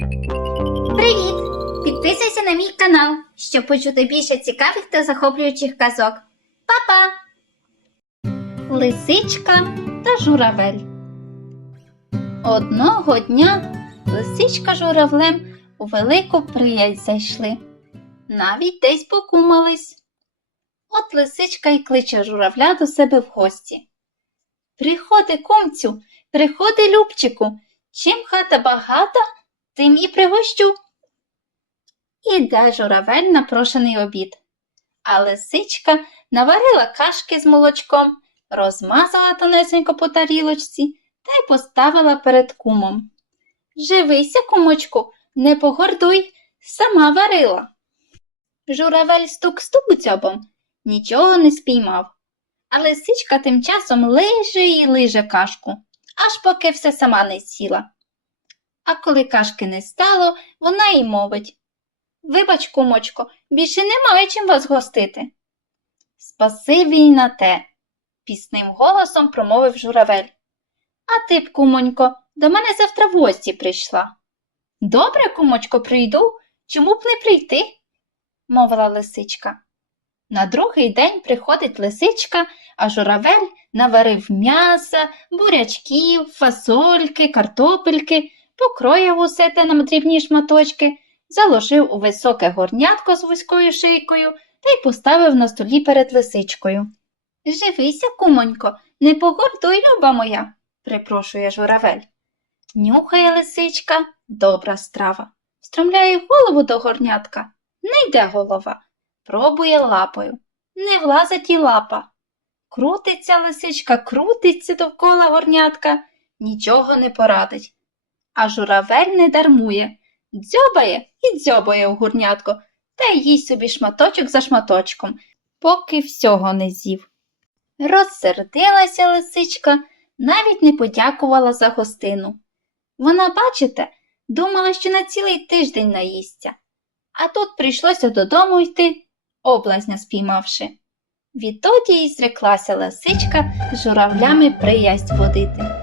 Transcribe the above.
Привіт! Підписуйся на мій канал, щоб почути більше цікавих та захоплюючих казок. Па-па! Лисичка та журавель. Одного дня лисичка журавлем у велику приязнь зайшли. Навіть десь покумались. От лисичка й кличе журавля до себе в гості. Приходи, кумцю, приходи, любчику, чим хата багата, тим і пригощу. Іде журавель на прошений обід. А лисичка наварила кашки з молочком, розмазала тонесенько по тарілочці та й поставила перед кумом. Живися, кумочку, не погордуй, сама варила. Журавель стук-стук дзьобом, нічого не спіймав. А лисичка тим часом лиже і лиже кашку, аж поки все сама не сіла. А коли кашки не стало, вона й мовить Вибач, кумочко, більше немає чим вас гостити. Спасибі й на те, пісним голосом промовив журавель. А ти б, кумонько, до мене завтра в гості прийшла. Добре, кумочко, прийду. Чому б не прийти? мовила лисичка. На другий день приходить лисичка, а журавель наварив м'яса, бурячків, фасольки, картопельки, покроїв усе те на дрібні шматочки, заложив у високе горнятко з вузькою шийкою та й поставив на столі перед лисичкою. Живися, кумонько, не погордуй, люба моя, припрошує журавель. Нюхає лисичка, добра страва. Стромляє голову до горнятка, не йде голова, пробує лапою, не влазить і лапа. Крутиться лисичка, крутиться довкола горнятка, нічого не порадить. А журавель не дармує, дзьобає і дзьобає у горнятко та й їсть собі шматочок за шматочком, поки всього не з'їв. Розсердилася лисичка, навіть не подякувала за гостину. Вона, бачите, думала, що на цілий тиждень наїсться, а тут прийшлося додому йти, облазня спіймавши. Відтоді й зреклася лисичка з журавлями приязнь водити.